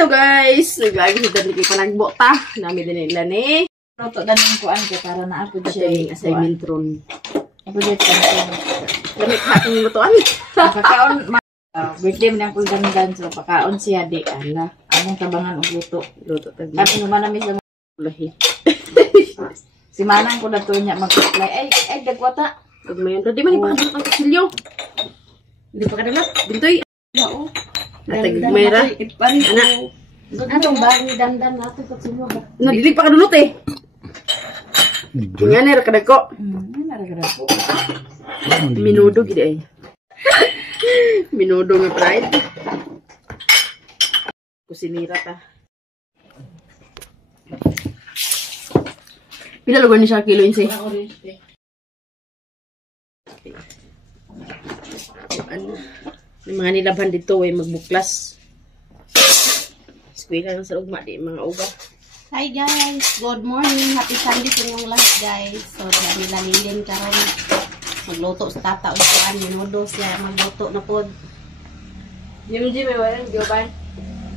Hello guys! Nag-agi sa dali kayo panagbo ta. Nami din nila ni. Roto dan yung kuan ko para naapod siya. Assignment ron. Apod siya kanto. Lamit hating lutuan. Pagkaon, birthday mo na akong dandan. So, pagkaon siya di. Ala, anong tabangan og luto. Luto tag. Kasi naman namin sa Lahi. si Manang ko na to niya mag-apply. Ay, dagwata. Pag mayon. Di man ipakadulot ang kasilyo. Hindi pa kadulot. Bintoy. Oo. Atag mayra. Anak. Atong bagi dandan nato sa sunod. Nadilig pa kadulot eh. Nga nera kadag ko. Naragara po. Minudo gid ay. Minudo nga pride. Kusinira ta. Pila lugar ni siya kilo inse? Yung mga nilabhan dito ay magbuklas. Eskwela lang sa ugma di mga uga. Hi guys, good morning. Happy Sunday sa inyong lahat guys. So, dami lalilin karon. Magluto sa tata o saan, minudo siya, magluto na pod. Yung Jimmy, walang giyoban.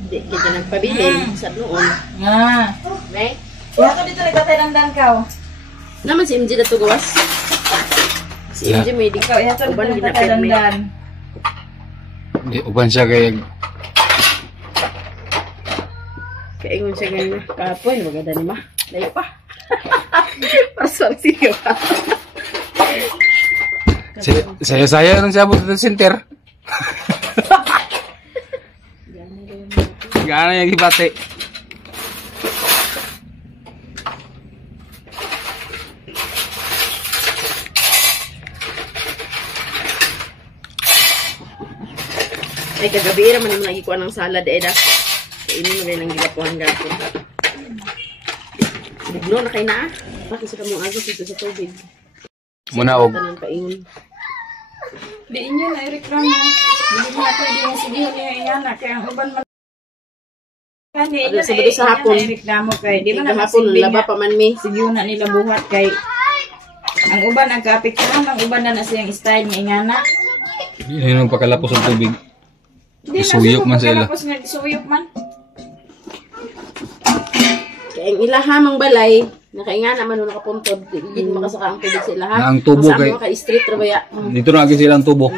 Hindi, kita nagpabilin sa noon. Nga. May? Wala to dito nagtatay dandan ka. Naman si MJ na to gawas. Si MJ may di Ikaw, ihato dito uban nagtatay ginapit may. dandan. Di, uban siya kay Kaingon siya ganyan. Kapoy, maganda ni ma. Layo pa. Pasal siya pa. saya nang siya sa center. Gana yung gibate. Ay, kagabi naman naman nagikuha ng salad eh da. Kainin mo rin ang gigapuhan gato. Bigno na kayo na. Bakit sa kamong agos dito sa tubig? Muna og Tanang kaingon. Di inyo na i-reklamo. Hindi mo na pwede yung sigiho niya iyana. Kaya ang uban man. Kasi Ano, sabi sa hapon. reklamo kay. Di man Di na hapon, masilbing laba pa man mi. sigiho na nila buhat kay. Ang uban nagka-apektuhan. Ang uban na siyang style niya ingana. yun ang pagkalapos ng tubig. Di Isuyok man sila. Tapos nga isuyok man. Kaya ang ilahamang balay, nakainga naman nung nakapuntod. Hindi makasaka ang tubig sa ilaha. Na ang tubo kay- Maka-street trabaya. Dito na lagi silang tubo.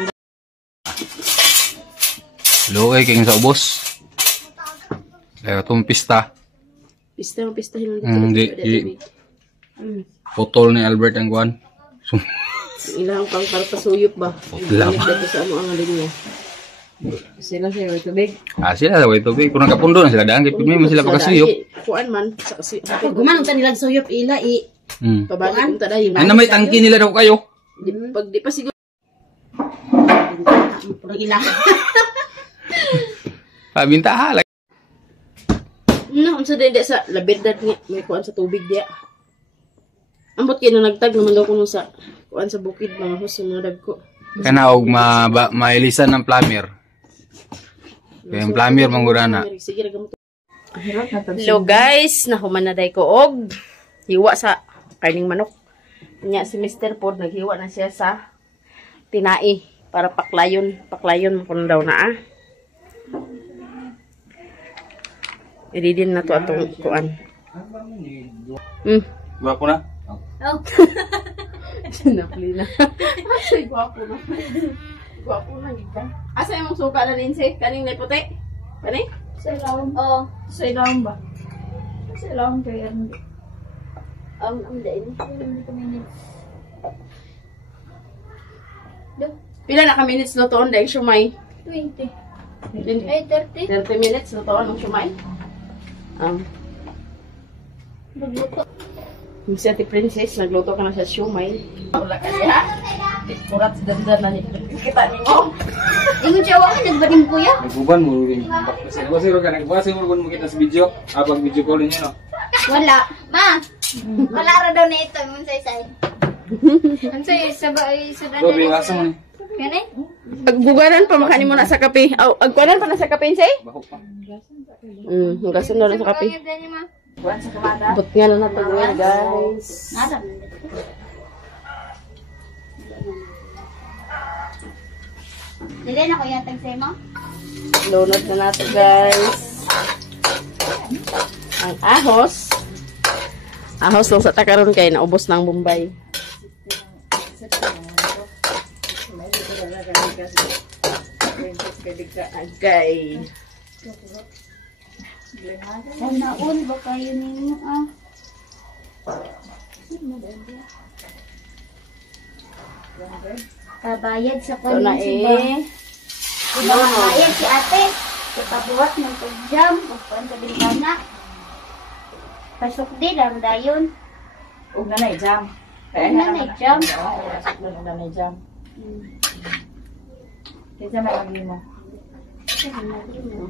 Lukay kay sa ubos. Kaya itong pista. Pistahin mo dito. Di putol ni Albert ang kuan. Ilahang pang para pasuyop ba? Lama. Dito sa ano ang linya. Sila siya may tubig. Sila sa way tubig. Kung nakapundo na sila daan kay pigmay man sila pagkasuyop. Kuan man sa kasi. Gumanong ta nilang suyop ila Pabalik kung tada yun. Ay na may tangki nila daw kayo. Pag di pa siguro. puro ila. Pabinta like. No, unsa din sa laberdad nga may kuan sa tubig dia. Ambot kay nung nagtag naman daw kuno sa kuan sa bukid mga hus mga dagko. Kana og mailisan ng plumber. Kaya yung plumber manggurana. Sige ra gamot. Hello guys, nahuman na day ko og hiwa sa karning manok. Nya si Mr. Pod naghiwa na siya sa tinai para paklayon mo kuno daw na Ready din na to atong kuan. Gwapo na? Oh. Sinapli na. Ay, gwapo na. Gwapo na, gita. Asa yung suka na ninsi? Kaning na puti? Kaning? Sa ilawang. Oh, Sa ilawang ba? Sa ilawang kaya hindi. ang dai ni. Pila na ka minutes na to? Dahil sumay. 20. 30 Ay 30. minutes na to? Anong sumay? Magluto. Yung si Ate Princess, nagluto ka na sa sumay. Wala ka siya. Kurat sa dandan na niya. Kita niyo mo. Ingon siya wa nagbadim kuya. Nagbuban mo rin. Kasi ro ka nagbasa mo rin mo kita sa video. Pag video call niyo no. Wala. Ma. Wala ra daw na ito mun say. Unsay sabay sa Dobi nga sa mo ni. Kani? Pagbugaran pa makani mo na sa kape. Agkuanan pa na sa kape, say? Bahok pa. Hugasan na sa kape. Buwan sa kamada. But nga na natagawin, guys. Nada. Dili na ko yatag sa mo. Donut na nato, guys. Ang ahos. Ahos lang sa takaron kay naubos ng Bombay. Agay. Naon ba kayo ninyo ah? Kabayad sa Ito na kanin eh. Kabayad si ate. Kapabuhat ng pagjam. Pagpuan sa bintana. Pasok din ang dayon. Huwag na na-jam. Huwag na na-jam. Huwag na na-jam. Kaya may lagi mo.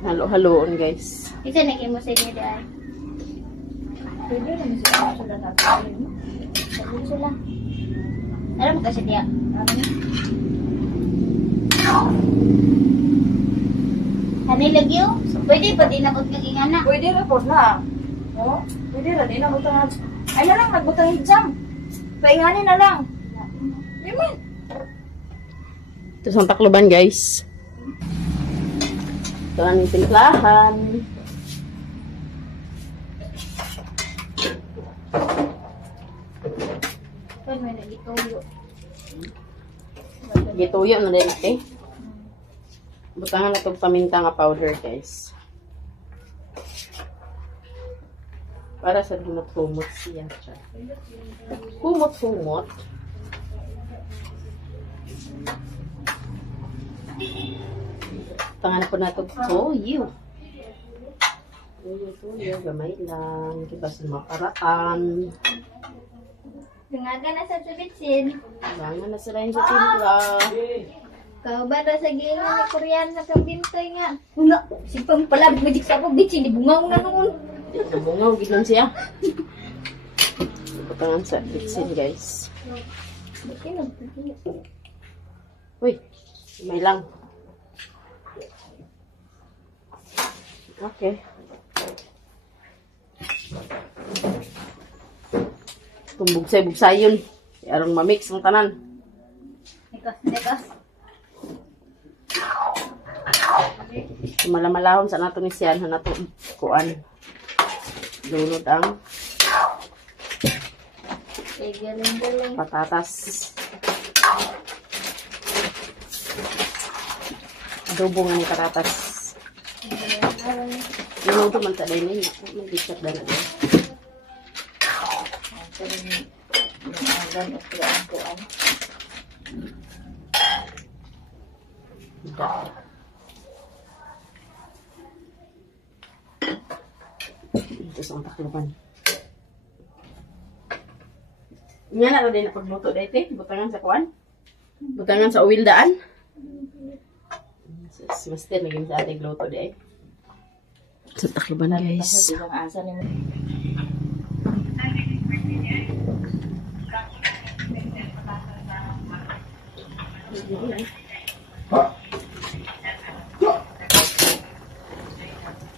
Halo-haloon guys. Isa naging mo sa inyo dahil. Pwede na mismo sila natin. Sabi sila. Alam mo kasi diya. Hani lagi oh. So, pwede pa din ako naging anak. Pwede na po na. Oh, pwede na din na butang. Ay na lang, nagbutang hijam. Painganin na lang. Amen. Ito sa Tacloban guys. Ito ang timplahan. Pwede may nagituyo. Gituyo na din eh. Butangan na itong paminta nga powder guys. Para sa humot-humot siya. Humot-humot. Butangan po na itong toyo. Toyo, gamay lang. Diba sa mga paraan. Tungaga na sa subitsin. Kailangan na sila yung sa timpla. Kauban na sa gingan ni Korean sa kambintay nga. Una, simpang pala, magic sa ako, bitch, hindi bungaw na noon. Nabungaw, gilan siya. Butangan sa kitchen guys. Uy, may lang. Okay. Itong bugsay-bugsay yun. Arang mamix ang tanan. Nekas. Malamalahon sa nato ni siyan na nato kuan. Lunod ang Galing. patatas. Adobo nga ni patatas. Lunudo man sa dahil niya. May bisak na natin. Ito sa Tacloban. Nga na rin na pagluto dito. Butangan sa kuan. Butangan sa uwildaan. Master naging sa ating luto dito. Sa Tacloban guys. Ibang asa ni mo.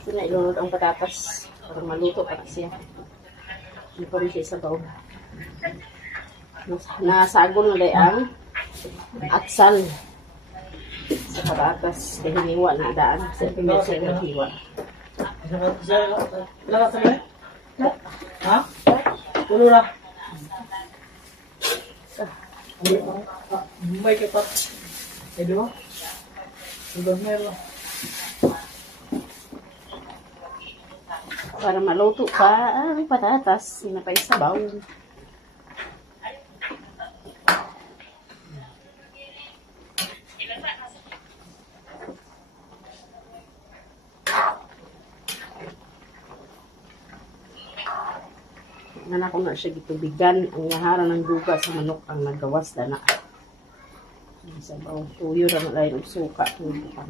Sila ilunod ang patatas para maluto para siya. Hindi pa rin siya sa baw. Nasagol na day ang atsal sa patatas. Kaya hiniwa na idaan. Sa pimil siya naghiwa. Ha? Tulo na. May kapat. Eh, di ba? Ibang meron. Para maluto pa ang patatas. Sinapay sa baw. Nana ko na siya gitubigan ang yahara ng duga sa manok ang nagawas na. Sa baw tuyo ra na lain og suka tubukan.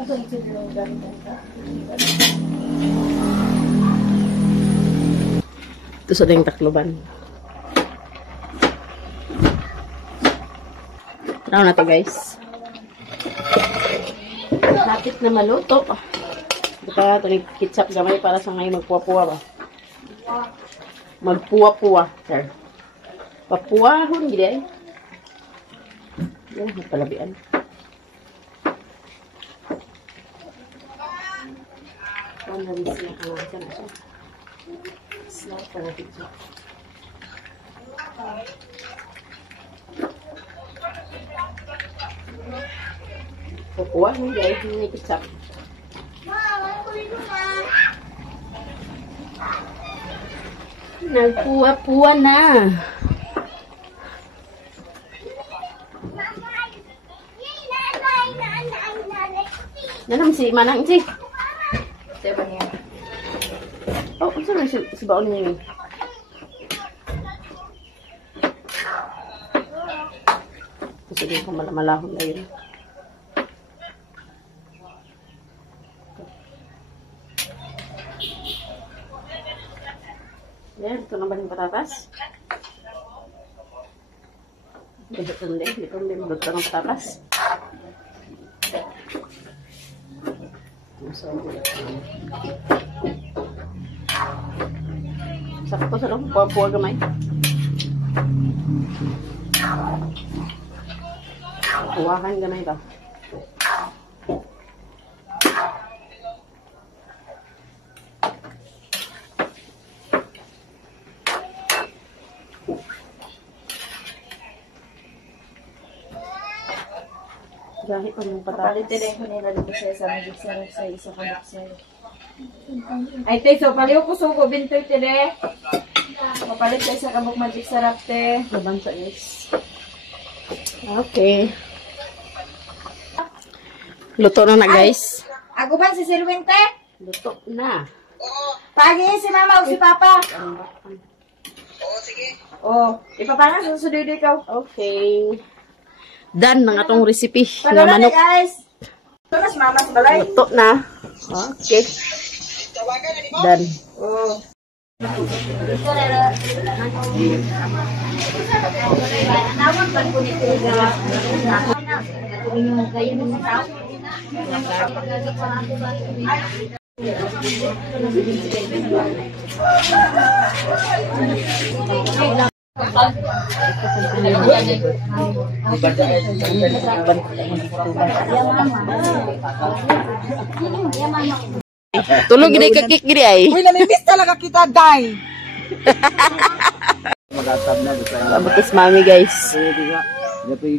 Ito ito yung gamit ka. Ito sa ding Tacloban. Tara na to guys. Lapit na maluto. Baka ito ketchup gamay para sa ngayon magpuwa-puwa ba? Magpuwa-puwa. Sir. Papuwahon gid ay. Yan, palabian. na rin siya. Ito na siya. Slap pa natin siya. Kukuha mo guys, yung ketchup. Nagpuwa-puwa na. Nanam si Manang si. Diba niya? Oh, saan si baon niya? Gusto din ko malamalahon na yun. Yan, ito na ba yung patatas? Dito din magluto ng patatas. Sakto sa loob, puwa-puwa gamay. Puwakan gamay ba? Dahil pa mong patatas. Palitin ko nila dito sa mixer sa isa ka mixer. Ay, te, so paliw ko sugo, bintoy, te, de. Mapalit sa isa ka buk mag-mixer up, te. Laban sa is. Okay. Luto na na guys. Ako ba si Silwin, te? Luto na. Pagi si mama o si papa. Oh, ipapangan sa susunod ikaw. Okay. Done ng atong recipe na Padala manok. guys. Ito na si mama sa balay. Luto na. Okay. Done. Oh. Tulog gini kakik gini ay. Uy, namimiss talaga kita, Day. Abutis mami guys.